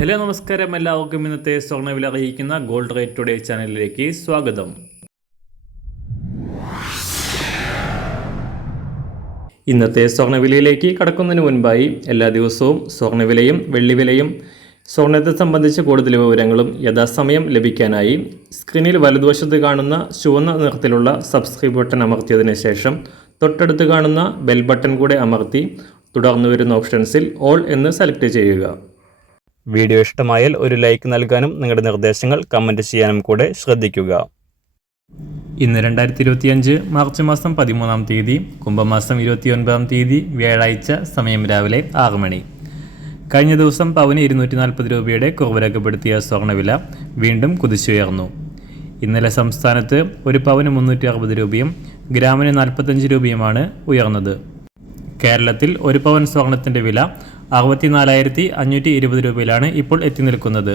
Hello നമസ്കാരം, എല്ലാവർക്കും ഇന്നത്തെ സ്വർണ്ണവില അറിയിക്കുന്ന ഗോൾഡ് റേറ്റ് ടുഡേ ചാനലിലേക്ക് സ്വാഗതം. ഇന്നത്തെ സ്വർണ്ണവിലയിലേക്ക് കടക്കുന്നതിന് മുൻപായി എല്ലാ ദിവസവും സ്വർണ്ണവിലയും വെള്ളിവിലയും സ്വർണ്ണത്തെ സംബന്ധിച്ച് കൂടുതൽ വിവരങ്ങളും യഥാസമയം ലഭിക്കാനായി സ്ക്രീനിൽ വലതുവശത്ത് കാണുന്ന ചുവന്ന നിറത്തിലുള്ള സബ്സ്ക്രൈബ് ബട്ടൺ അമർത്തിയതിനു ശേഷം തൊട്ടടുത്ത് കാണുന്ന ബെൽ ബട്ടൺ കൂടെ അമർത്തി തുടർന്ന് വരുന്ന ഓപ്ഷൻസിൽ ഓൾ എന്ന് സെലക്ട് ചെയ്യുക. വീഡിയോ ഇഷ്ടമായാൽ ഒരു ലൈക്ക് നൽകാനും നിങ്ങളുടെ നിർദ്ദേശങ്ങൾ കമൻറ്റ് ചെയ്യാനും കൂടെ ശ്രദ്ധിക്കുക. ഇന്ന് 2025 മാർച്ച് മാസം 13-ാം തീയതി, കുംഭമാസം 29-ാം തീയതി, വ്യാഴാഴ്ച, സമയം രാവിലെ 6 മണി. കഴിഞ്ഞ ദിവസം പവന് 240 രൂപയുടെ കുറവ് രേഖപ്പെടുത്തിയ സ്വർണ്ണവില വീണ്ടും കുതിച്ചുയർന്നു. ഇന്നലെ സംസ്ഥാനത്ത് ഒരു പവന് 360 രൂപയും ഗ്രാമിന് 45 രൂപയുമാണ് ഉയർന്നത്. കേരളത്തിൽ ഒരു പവൻ സ്വർണത്തിൻ്റെ വില 64,520 രൂപയിലാണ് ഇപ്പോൾ എത്തി നിൽക്കുന്നത്.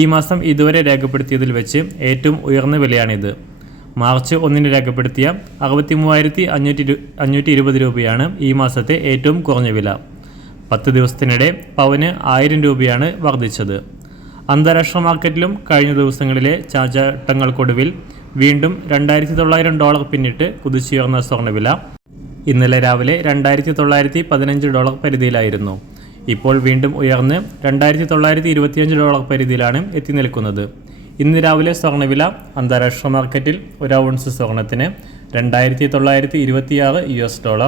ഈ മാസം ഇതുവരെ രേഖപ്പെടുത്തിയതിൽ വെച്ച് ഏറ്റവും ഉയർന്ന വിലയാണിത്. മാർച്ച് 1-ന് രേഖപ്പെടുത്തിയ 63,520 രൂപയാണ് ഈ മാസത്തെ ഏറ്റവും കുറഞ്ഞ വില. 10 ദിവസത്തിനിടെ പവന് 1000 രൂപയാണ് വർദ്ധിച്ചത്. അന്താരാഷ്ട്ര മാർക്കറ്റിലും കഴിഞ്ഞ ദിവസങ്ങളിലെ ചാഞ്ചാട്ടങ്ങൾക്കൊടുവിൽ വീണ്ടും $2,900 പിന്നിട്ട് കുതിച്ചുയർന്ന സ്വർണ്ണവില ഇന്നലെ രാവിലെ $2,915 പരിധിയിലായിരുന്നു. ഇപ്പോൾ വീണ്ടും ഉയർന്ന് $2,925 പരിധിയിലാണ് എത്തി നിൽക്കുന്നത്. ഇന്ന് രാവിലെ സ്വർണ്ണവില അന്താരാഷ്ട്ര മാർക്കറ്റിൽ ഒരു ഔൺസ് സ്വർണത്തിന് $2,926,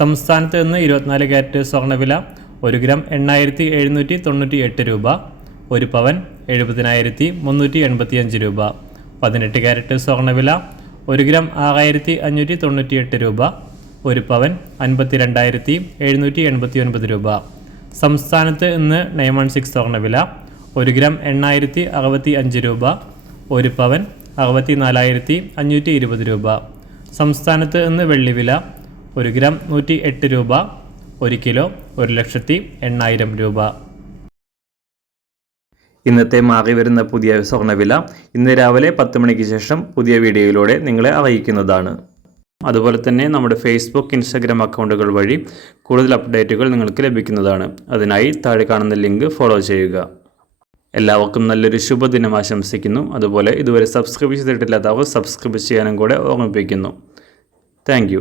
സംസ്ഥാനത്ത് നിന്ന് 24 ക്യാരറ്റ് സ്വർണ്ണവില 1 ഗ്രാം 8,798 രൂപ, 1 പവൻ 70,385 രൂപ, 18 ക്യാരറ്റ് സ്വർണ്ണവില 1 ഗ്രാം 6,598 രൂപ, 1 പവൻ 52,789 രൂപ. സംസ്ഥാനത്ത് ഇന്ന് 916 സ്വർണ്ണവില 1 ഗ്രാം 8,065 രൂപ, 1 പവൻ 64,520 രൂപ. സംസ്ഥാനത്ത് ഇന്ന് വെള്ളിവില 1 ഗ്രാം 108 രൂപ, 1 കിലോ 1,08,000 രൂപ. ഇന്നത്തെ മാറി വരുന്ന പുതിയ സ്വർണ്ണവില ഇന്ന് രാവിലെ 10 മണിക്ക് ശേഷം പുതിയ വീഡിയോയിലൂടെ നിങ്ങളെ അറിയിക്കുന്നതാണ്. അതുപോലെ തന്നെ നമ്മുടെ ഫേസ്ബുക്ക്, ഇൻസ്റ്റാഗ്രാം അക്കൗണ്ടുകൾ വഴി കൂടുതൽ അപ്ഡേറ്റുകൾ നിങ്ങൾക്ക് ലഭിക്കുന്നതാണ്. അതിനായി താഴെ കാണുന്ന ലിങ്ക് ഫോളോ ചെയ്യുക. എല്ലാവർക്കും നല്ലൊരു ശുഭദിനം ആശംസിക്കുന്നു. അതുപോലെ ഇതുവരെ സബ്സ്ക്രൈബ് ചെയ്തിട്ടില്ലാത്തവർ സബ്സ്ക്രൈബ് ചെയ്യാനും കൂടെ ഓർമ്മിപ്പിക്കുന്നു. താങ്ക്